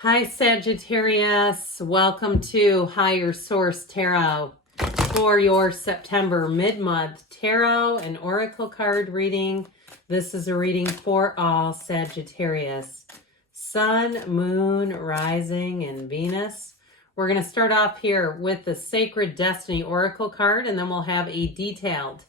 Hi, Sagittarius. Welcome to Higher Source Tarot for your September mid-month tarot and oracle card reading. This is a reading for all Sagittarius. Sun, Moon, Rising, and Venus. We're going to start off here with the Sacred Destiny Oracle card, and then we'll have a detailed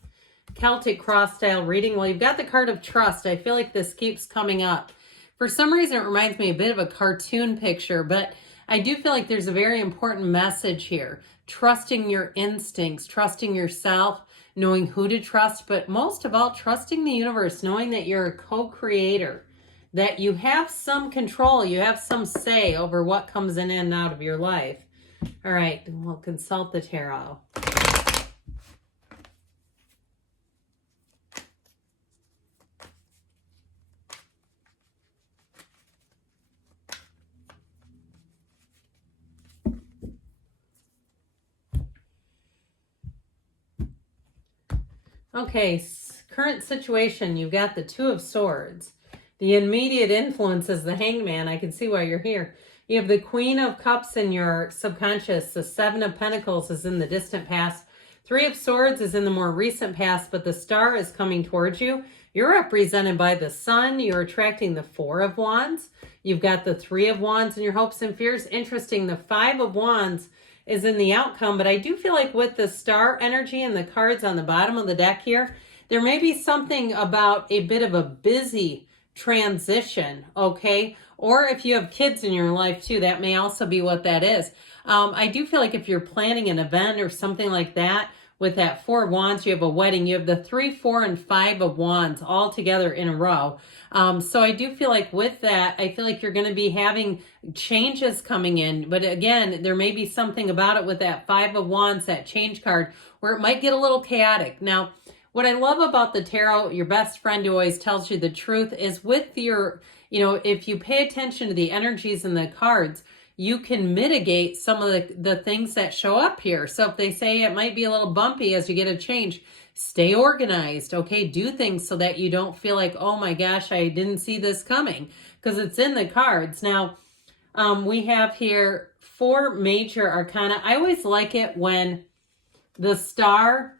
Celtic cross-style reading. Well, you've got the card of trust. I feel like this keeps coming up. For some reason, it reminds me a bit of a cartoon picture, but I do feel like there's a very important message here. Trusting your instincts, trusting yourself, knowing who to trust, but most of all, trusting the universe, knowing that you're a co-creator, that you have some control, you have some say over what comes in and out of your life. All right, we'll consult the tarot. Okay, current situation, you've got the Two of Swords. The immediate influence is the Hangman. I can see why you're here. You have the Queen of Cups in your subconscious. The Seven of Pentacles is in the distant past. Three of Swords is in the more recent past, but the Star is coming towards you. You're represented by the Sun. You're attracting the Four of Wands. You've got the Three of Wands in your hopes and fears. Interesting, the Five of Wands is in the outcome, but I do feel like with the star energy and the cards on the bottom of the deck here, there may be something about a bit of a busy transition, okay? Or if you have kids in your life too, that may also be what that is. I do feel like if you're planning an event or something like that, with that Four of Wands, you have a wedding. You have the 3, 4, and 5 of Wands all together in a row. So I do feel like with that, I feel like you're going to be having changes coming in. But again, there may be something about it with that 5 of Wands, that change card, where it might get a little chaotic. Now, what I love about the tarot, your best friend who always tells you the truth, is with your, if you pay attention to the energies and the cards, you can mitigate some of the things that show up here. So if they say it might be a little bumpy as you get a change, stay organized, okay? Do things so that you don't feel like, oh my gosh, I didn't see this coming, because it's in the cards. Now, we have here 4 major arcana. I always like it when the Star,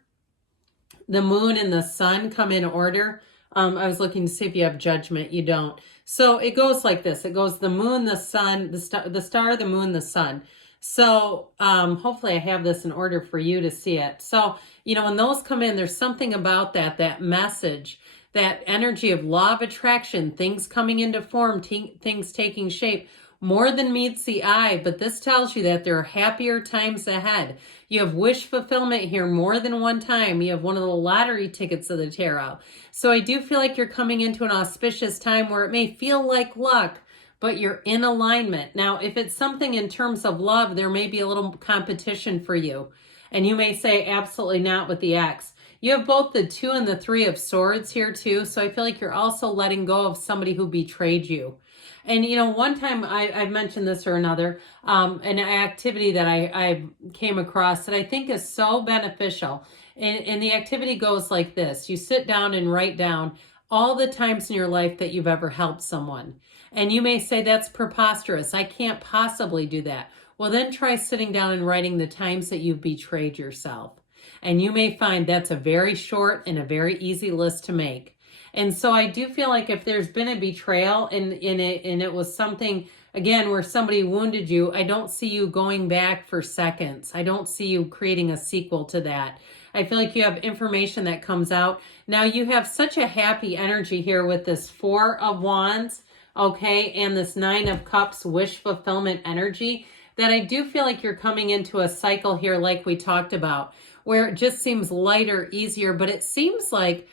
the Moon, and the Sun come in order. I was looking to see if you have Judgment. You don't. So it goes like this. It goes the Moon, the Sun, the star, the Moon, the Sun. So hopefully I have this in order for you to see it. So, when those come in, there's something about that message, that energy of law of attraction, things coming into form, things taking shape, more than meets the eye. But this tells you that there are happier times ahead. You have wish fulfillment here more than one time. You have one of the lottery tickets of the tarot. So I do feel like you're coming into an auspicious time where it may feel like luck, but you're in alignment. Now, if it's something in terms of love, there may be a little competition for you. And you may say, absolutely not with the ex. You have both the 2 and the 3 of Swords here too. So I feel like you're also letting go of somebody who betrayed you. And, one time I've mentioned this or another, an activity that I came across that I think is so beneficial. And the activity goes like this. You sit down and write down all the times in your life that you've ever helped someone. And you may say, that's preposterous. I can't possibly do that. Well, then try sitting down and writing the times that you've betrayed yourself. And you may find that's a very short and a very easy list to make. And so I do feel like if there's been a betrayal and it was something, again, where somebody wounded you, I don't see you going back for seconds. I don't see you creating a sequel to that. I feel like you have information that comes out. Now you have such a happy energy here with this 4 of Wands, okay, and this 9 of Cups wish fulfillment energy, that I do feel like you're coming into a cycle here like we talked about, where it just seems lighter, easier, but it seems like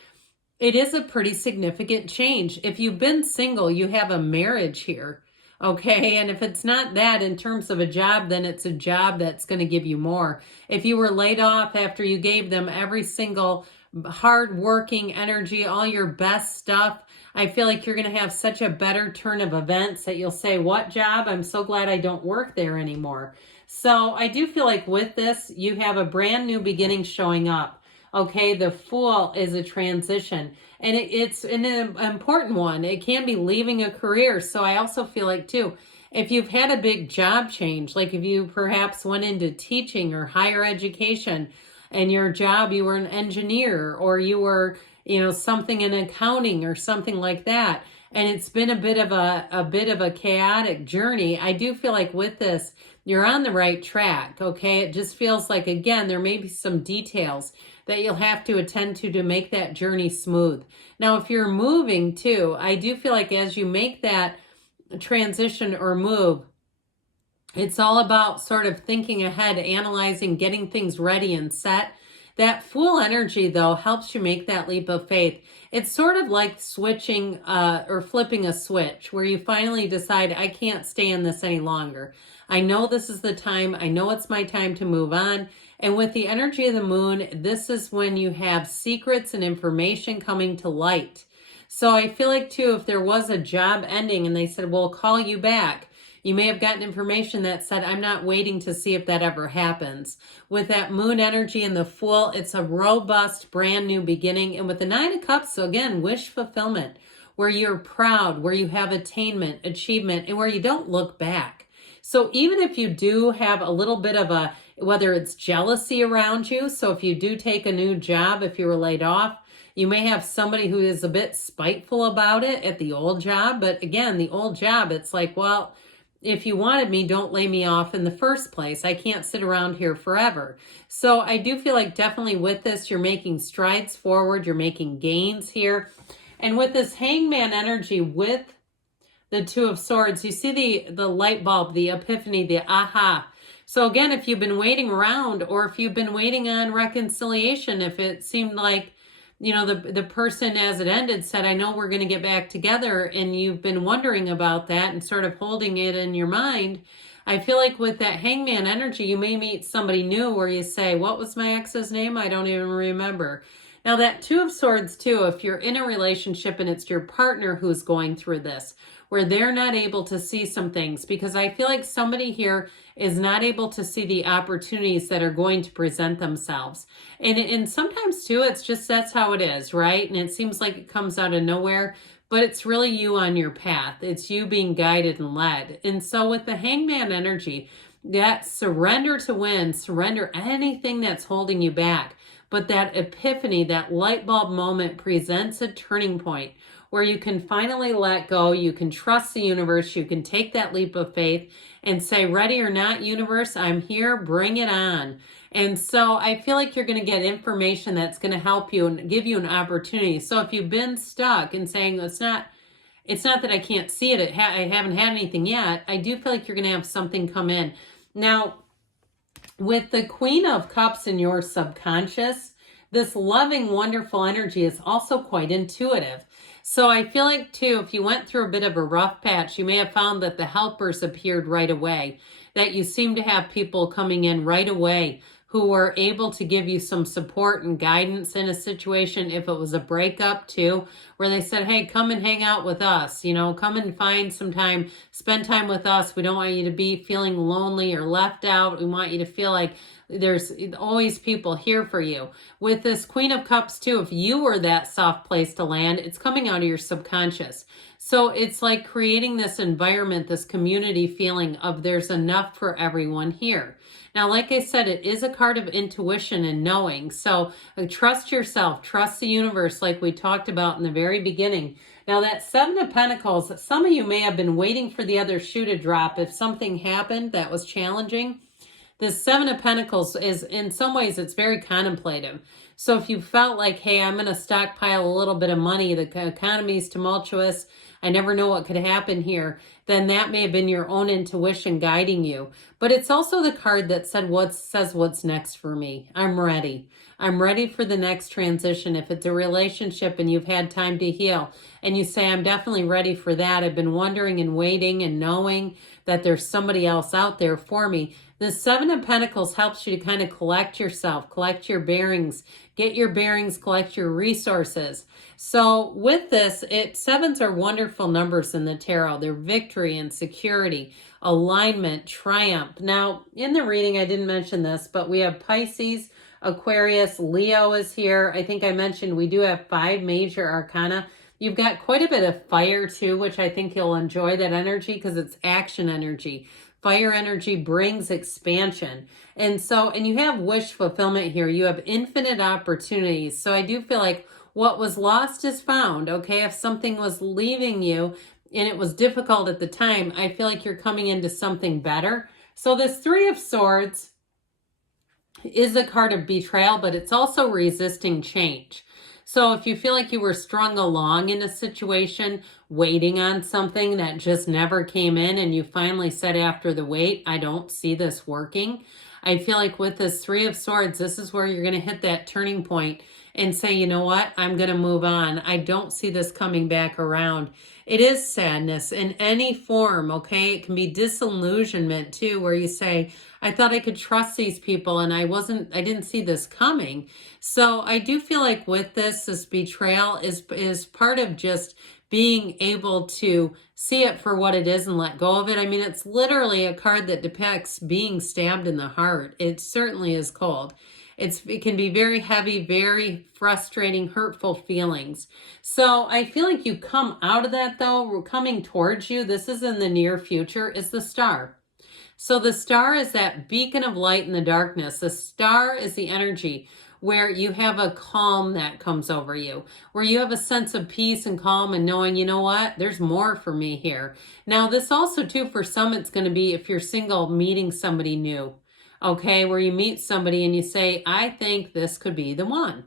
it is a pretty significant change. If you've been single, you have a marriage here, okay? And if it's not that in terms of a job, then it's a job that's going to give you more. If you were laid off after you gave them every single hard-working energy, all your best stuff, I feel like you're going to have such a better turn of events that you'll say, what job? I'm so glad I don't work there anymore. So I do feel like with this, you have a brand new beginning showing up. Okay, the Fool is a transition, and it's an important one. It can be leaving a career. So I also feel like too, If you've had a big job change, like if you perhaps went into teaching or higher education, and your job, you were an engineer, or you were, something in accounting or something like that, and it's been a bit of a chaotic journey, I do feel like with this, you're on the right track, okay? It just feels like, again, there may be some details that you'll have to attend to make that journey smooth. Now, if you're moving too, I do feel like as you make that transition or move, it's all about sort of thinking ahead, analyzing, getting things ready and set. That Fool energy, though, helps you make that leap of faith. It's sort of like switching or flipping a switch where you finally decide, I can't stay in this any longer. I know this is the time. I know it's my time to move on. And with the energy of the moon, this is when you have secrets and information coming to light. So I feel like, too, if there was a job ending and they said, we'll call you back, you may have gotten information that said, I'm not waiting to see if that ever happens. With that moon energy and the Fool, it's a robust, brand new beginning. And with the Nine of Cups, so again, wish fulfillment, where you're proud, where you have attainment, achievement, and where you don't look back. So even if you do have a little bit of whether it's jealousy around you, so if you do take a new job, if you were laid off, you may have somebody who is a bit spiteful about it at the old job. But again, the old job, it's like, well, if you wanted me, don't lay me off in the first place. I can't sit around here forever. So I do feel like definitely with this, you're making strides forward. You're making gains here. And with this Hangman energy, with the Two of Swords, you see the light bulb, the epiphany, the aha. So again, if you've been waiting around, or if you've been waiting on reconciliation, if it seemed like, the person as it ended said, I know we're going to get back together, and you've been wondering about that and sort of holding it in your mind, I feel like with that Hangman energy, you may meet somebody new where you say, what was my ex's name? I don't even remember. Now that Two of Swords too, if you're in a relationship and it's your partner who's going through this, where they're not able to see some things, because I feel like somebody here is not able to see the opportunities that are going to present themselves. And sometimes too, it's just, that's how it is, right? And it seems like it comes out of nowhere, but it's really you on your path. It's you being guided and led. And so with the Hangman energy, that surrender to win, surrender anything that's holding you back. But that epiphany, that light bulb moment presents a turning point where you can finally let go, you can trust the universe, you can take that leap of faith and say, ready or not, universe, I'm here, bring it on. And so I feel like you're going to get information that's going to help you and give you an opportunity. So if you've been stuck and saying, it's not that I can't see it, I haven't had anything yet, I do feel like you're going to have something come in. Now, with the Queen of Cups in your subconscious, this loving, wonderful energy is also quite intuitive. So I feel like, too, if you went through a bit of a rough patch, you may have found that the helpers appeared right away, that you seem to have people coming in right away who were able to give you some support and guidance in a situation. If it was a breakup, too, where they said, hey, come and hang out with us, come and find some time, spend time with us. We don't want you to be feeling lonely or left out. We want you to feel like there's always people here for you. With this Queen of Cups too, if you were that soft place to land, it's coming out of your subconscious. So it's like creating this environment, this community feeling of there's enough for everyone here. Now, like I said, it is a card of intuition and knowing. So trust yourself, trust the universe like we talked about in the very beginning. Now that Seven of Pentacles, some of you may have been waiting for the other shoe to drop. If something happened that was challenging, this Seven of Pentacles is, in some ways, it's very contemplative. So if you felt like, hey, I'm going to stockpile a little bit of money, the economy is tumultuous, I never know what could happen here, then that may have been your own intuition guiding you. But it's also the card that says what's next for me. I'm ready. I'm ready for the next transition. If it's a relationship and you've had time to heal and you say, I'm definitely ready for that. I've been wondering and waiting and knowing that there's somebody else out there for me. The Seven of Pentacles helps you to kind of collect yourself, collect your bearings, get your bearings, collect your resources. So with this, sevens are wonderful numbers in the tarot. They're victory and security, alignment, triumph. Now, in the reading, I didn't mention this, but we have Pisces, Aquarius, Leo is here. I think I mentioned we do have 5 major arcana. You've got quite a bit of fire too, which I think you'll enjoy that energy because it's action energy. Fire energy brings expansion. And you have wish fulfillment here. You have infinite opportunities. So I do feel like what was lost is found, okay? If something was leaving you and it was difficult at the time, I feel like you're coming into something better. So this Three of Swords is a card of betrayal, but it's also resisting change. So if you feel like you were strung along in a situation, waiting on something that just never came in, and you finally said after the wait, I don't see this working. I feel like with this Three of Swords, this is where you're going to hit that turning point and say, you know what, I'm going to move on. I don't see this coming back around. It is sadness in any form, okay? It can be disillusionment too, where you say, I thought I could trust these people and I didn't see this coming. So I do feel like with this betrayal is part of just being able to see it for what it is and let go of it. I mean, it's literally a card that depicts being stabbed in the heart. It certainly is cold. It can be very heavy, very frustrating, hurtful feelings. So I feel like you come out of that though, coming towards you, this is in the near future, is the Star. So the Star is that beacon of light in the darkness. The Star is the energy where you have a calm that comes over you, where you have a sense of peace and calm and knowing, you know what, there's more for me here. Now this also too, for some, it's going to be if you're single, meeting somebody new. Okay, where you meet somebody and you say, I think this could be the one.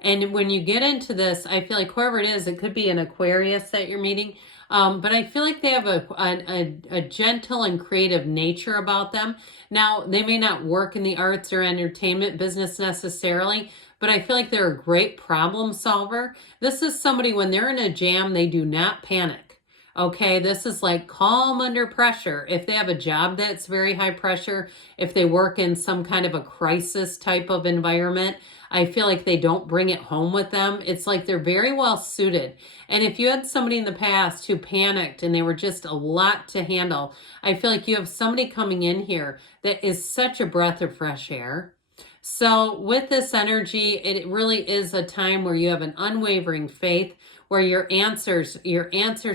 And when you get into this, I feel like whoever it is, it could be an Aquarius that you're meeting, but I feel like they have a gentle and creative nature about them. Now, they may not work in the arts or entertainment business necessarily, but I feel like they're a great problem solver. This is somebody, when they're in a jam, they do not panic. Okay, this is like calm under pressure. If they have a job that's very high pressure, if they work in some kind of a crisis type of environment, I feel like they don't bring it home with them. It's like they're very well suited. And if you had somebody in the past who panicked and they were just a lot to handle, I feel like you have somebody coming in here that is such a breath of fresh air. So with this energy, it really is a time where you have an unwavering faith, where your answers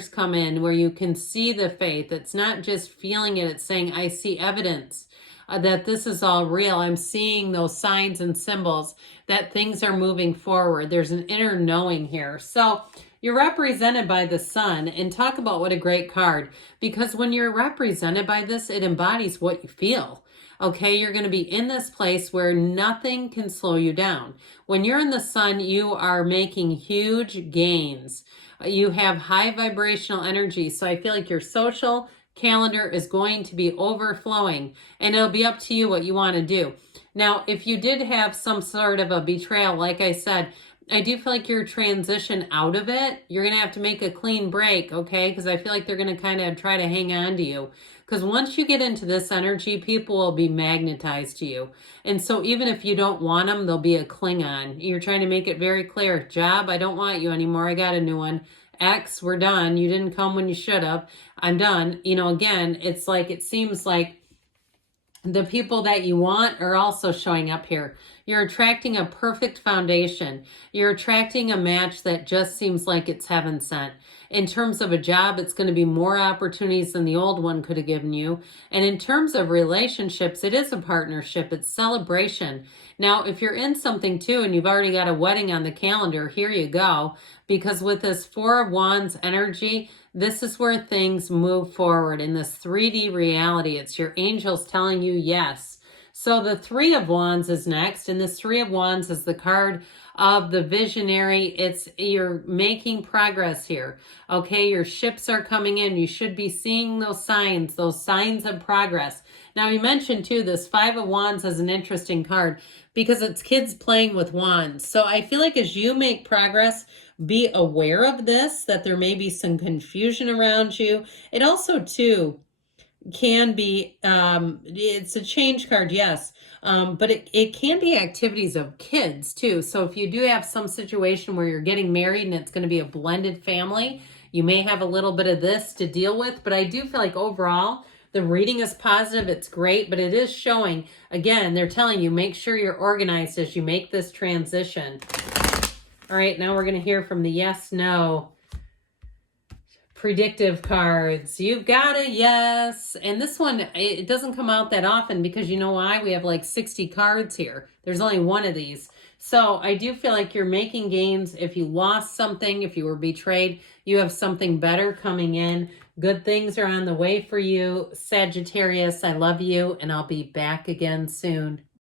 come in, where you can see the faith. It's not just feeling it, it's saying, I see evidence that this is all real. I'm seeing those signs and symbols that things are moving forward. There's an inner knowing here. So you're represented by the Sun, and talk about what a great card, because when you're represented by this, it embodies what you feel. Okay, you're going to be in this place where nothing can slow you down. When you're in the Sun, you are making huge gains. You have high vibrational energy. So I feel like your social calendar is going to be overflowing, and it'll be up to you what you want to do. Now, if you did have some sort of a betrayal, like I said, I do feel like your transition out of it, you're going to have to make a clean break, okay? Because I feel like they're going to kind of try to hang on to you. Because once you get into this energy, people will be magnetized to you. And so even if you don't want them, they'll be a Klingon. You're trying to make it very clear. Job, I don't want you anymore. I got a new one. X, we're done. You didn't come when you should have. I'm done. You know, again, it's like, it seems like the people that you want are also showing up here. You're attracting a perfect foundation. You're attracting a match that just seems like it's heaven sent. In terms of a job, it's going to be more opportunities than the old one could have given you. And in terms of relationships, it is a partnership. It's celebration. Now, if you're in something too, and you've already got a wedding on the calendar, here you go. Because with this Four of Wands energy, this is where things move forward in this 3D reality. It's your angels telling you yes. So the Three of Wands is next, and this Three of Wands is the card of the visionary. You're making progress here. Okay, your ships are coming in. You should be seeing those signs of progress. Now, you mentioned too, this Five of Wands is an interesting card because it's kids playing with wands. So I feel like as you make progress, be aware of this, that there may be some confusion around you. It also too can be, it's a change card, yes. But it can be activities of kids too. So if you do have some situation where you're getting married and it's going to be a blended family, you may have a little bit of this to deal with. But I do feel like overall, the reading is positive. It's great, but it is showing, again, they're telling you, make sure you're organized as you make this transition. All right, now we're going to hear from the yes, no predictive cards. You've got a yes. And this one, it doesn't come out that often because you know why? We have like 60 cards here. There's only one of these. So I do feel like you're making gains. If you lost something, if you were betrayed, you have something better coming in. Good things are on the way for you. Sagittarius, I love you, and I'll be back again soon.